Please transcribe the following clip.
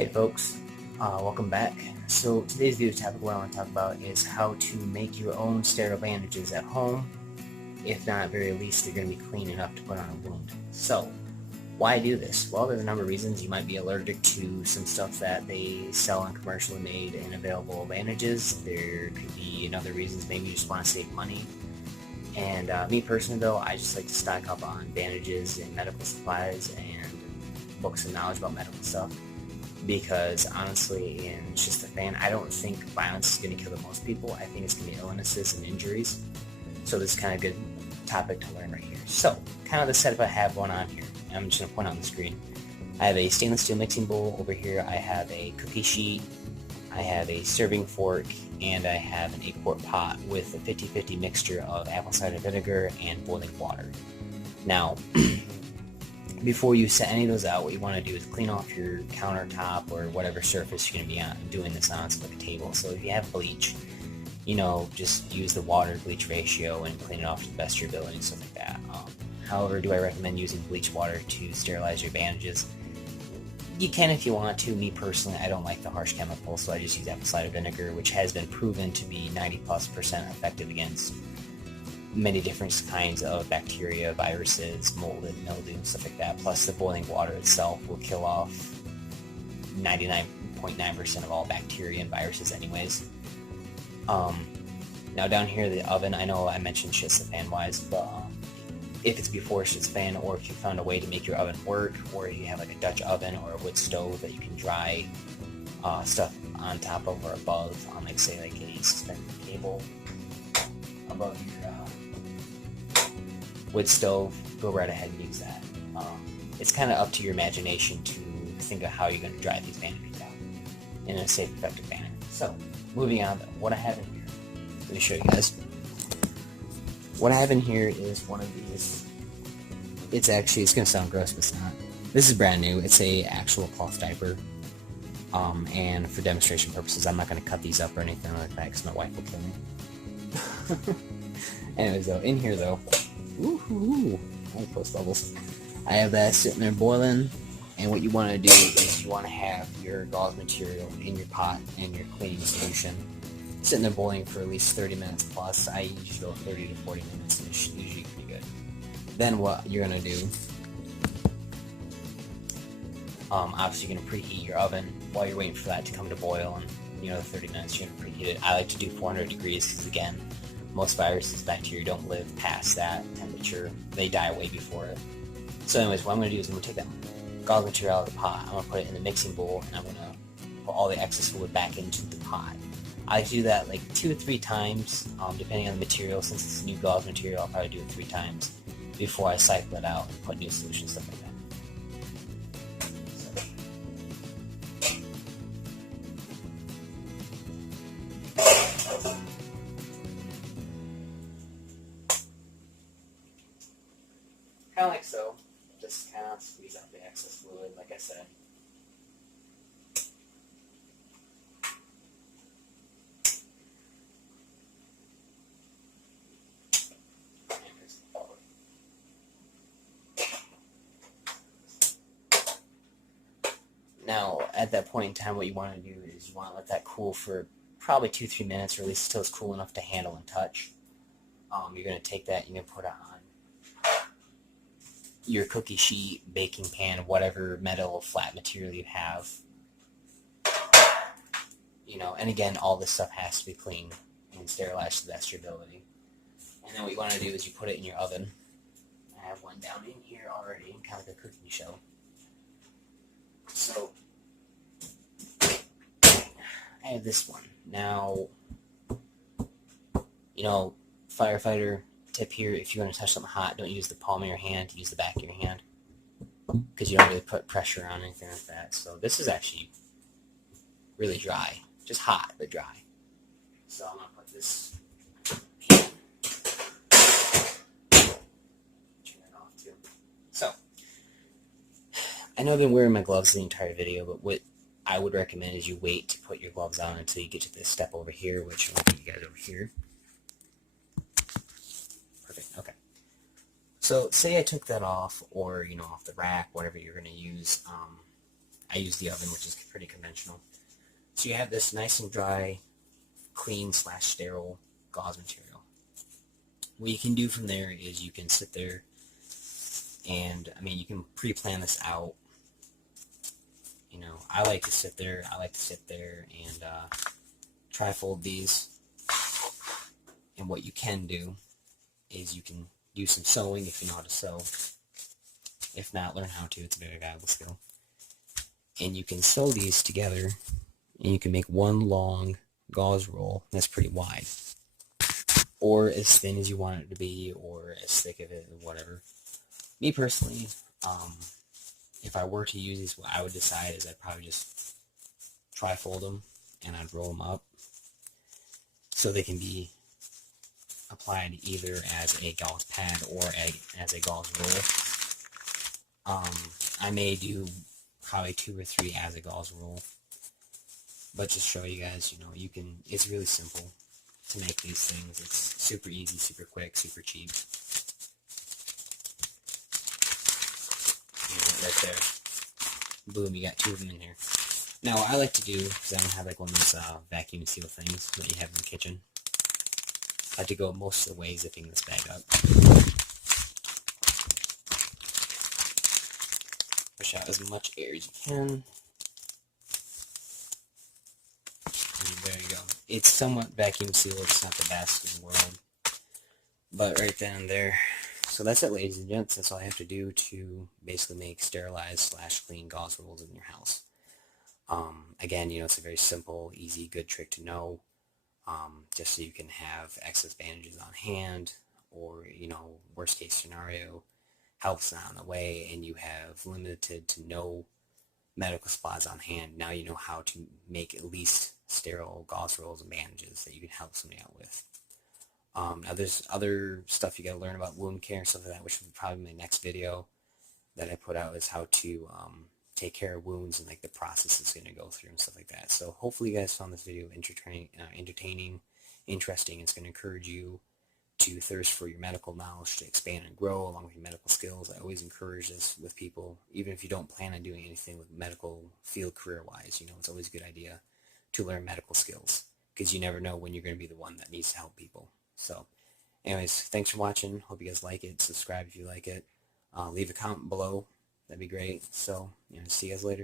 Hey folks, welcome back. So today's video topic, what I want to talk about is how to make your own sterile bandages at home. If not, at very least, they're going to be clean enough to put on a wound. So, why do this? Well, there's a number of reasons. You might be allergic to some stuff that they sell in commercially made and available bandages. There could be another reasons, maybe you just want to save money. And me personally though, I just like to stock up on bandages and medical supplies and books and knowledge about medical stuff. Because honestly, in just a fan, I don't think violence is going to kill the most people. I think it's going to be illnesses and injuries. So this is kind of a good topic to learn right here. So, kind of the setup I have going on here. I'm just going to point out on the screen. I have a stainless steel mixing bowl over here. I have a cookie sheet. I have a serving fork. And I have an 8-quart pot with a 50-50 mixture of apple cider vinegar and boiling water. Now, before you set any of those out, what you want to do is clean off your countertop or whatever surface you're going to be doing this on, so like a table. So if you have bleach, just use the water-bleach ratio and clean it off to the best of your ability and stuff like that. However, do I recommend using bleach water to sterilize your bandages? You can if you want to. Me personally, I don't like the harsh chemical, so I just use apple cider vinegar, which has been proven to be 90+% effective against many different kinds of bacteria, viruses, mold, and mildew, stuff like that. Plus the boiling water itself will kill off 99.9% of all bacteria and viruses anyways. Now down here, the oven, I know I mentioned fan-wise, but if it's before fan, or if you found a way to make your oven work, or if you have like a Dutch oven or a wood stove that you can dry stuff on top of or above, on like say like a suspended cable above your wood stove, go right ahead and use that. It's kind of up to your imagination to think of how you're going to dry these bandages out in a safe, effective manner. So, moving on, what I have in here, let me show you guys. What I have in here is one of these. It's going to sound gross, but it's not. This is brand new. It's a actual cloth diaper. And for demonstration purposes, I'm not going to cut these up or anything like that because my wife will kill me. Anyways, though, in here though, I post bubbles. I have that sitting there boiling, and what you want to do is you want to have your gauze material in your pot and your cleaning solution sitting there boiling for at least 30 minutes plus. I usually go 30 to 40 minutes, and it's usually pretty good. Then what you're going to do, obviously you're going to preheat your oven while you're waiting for that to come to boil, and the 30 minutes you're going to preheat it. I like to do 400 degrees because again, most viruses, bacteria don't live past that temperature. They die way before it. So anyways, what I'm going to do is I'm going to take that gauze material out of the pot, I'm going to put it in the mixing bowl, and I'm going to put all the excess fluid back into the pot. I do that like 2 or 3 times, depending on the material. Since it's new gauze material, I'll probably do it 3 times before I cycle it out and put new solution, stuff like that. Kind of like so. Just kind of squeeze out the excess fluid, like I said. Now, at that point in time, what you want to do is you want to let that cool for probably 2-3 minutes, or at least until it's cool enough to handle and touch. You're going to take that, you're going to put it on your cookie sheet, baking pan, whatever metal flat material you have. And again, all this stuff has to be clean and sterilized to the best of your ability. And then what you want to do is you put it in your oven. I have one down in here already, kind of like a cooking show. So, I have this one. Now, firefighter tip here, if you're going to touch something hot, don't use the palm of your hand, use the back of your hand. Because you don't really put pressure on anything like that. So this is actually really dry. Just hot, but dry. So I'm going to put this pan. Turn it off too. So, I know I've been wearing my gloves the entire video, but what I would recommend is you wait to put your gloves on until you get to this step over here, which I'll get you guys over here. Perfect, okay. So say I took that off, or off the rack, whatever you're going to use. I use the oven, which is pretty conventional. So you have this nice and dry, clean / sterile gauze material. What you can do from there is you can sit there and, I mean, you can pre-plan this out. You know, I like to sit there and tri-fold these. And what you can do is you can do some sewing if you know how to sew. If not, learn how to. It's a very valuable skill. And you can sew these together, and you can make one long gauze roll that's pretty wide, or as thin as you want it to be, or as thick of it, whatever. Me personally, if I were to use these, what I would decide is I'd probably just tri-fold them, and I'd roll them up so they can be applied either as a gauze pad or as a gauze roll. I may do probably 2 or 3 as a gauze roll, but just show you guys, you know, you can, it's really simple to make these things. It's super easy, super quick, super cheap. Right there. Boom, you got 2 of them in here. Now, what I like to do, because I don't have like one of those vacuum seal things that you have in the kitchen, I like to go most of the way zipping this bag up. Push out as much air as you can. And there you go. It's somewhat vacuum sealed. It's not the best in the world. But right then and there. So that's it, ladies and gents. That's all I have to do to basically make sterilized / clean gauze rolls in your house. Again, you know, it's a very simple, easy, good trick to know. Just so you can have excess bandages on hand, or, you know, worst case scenario, help's not on the way and you have limited to no medical supplies on hand. Now you know how to make at least sterile gauze rolls and bandages that you can help somebody out with. Now there's other stuff you got to learn about wound care and stuff like that, which will be probably my next video that I put out, is how to take care of wounds and like the process it's going to go through and stuff like that. So hopefully you guys found this video entertaining, interesting. It's going to encourage you to thirst for your medical knowledge to expand and grow along with your medical skills. I always encourage this with people, even if you don't plan on doing anything with medical field career-wise. You know, it's always a good idea to learn medical skills, because you never know when you're going to be the one that needs to help people. So anyways, thanks for watching. Hope you guys like it. Subscribe if you like it. Leave a comment below. That'd be great. So, you know, see you guys later.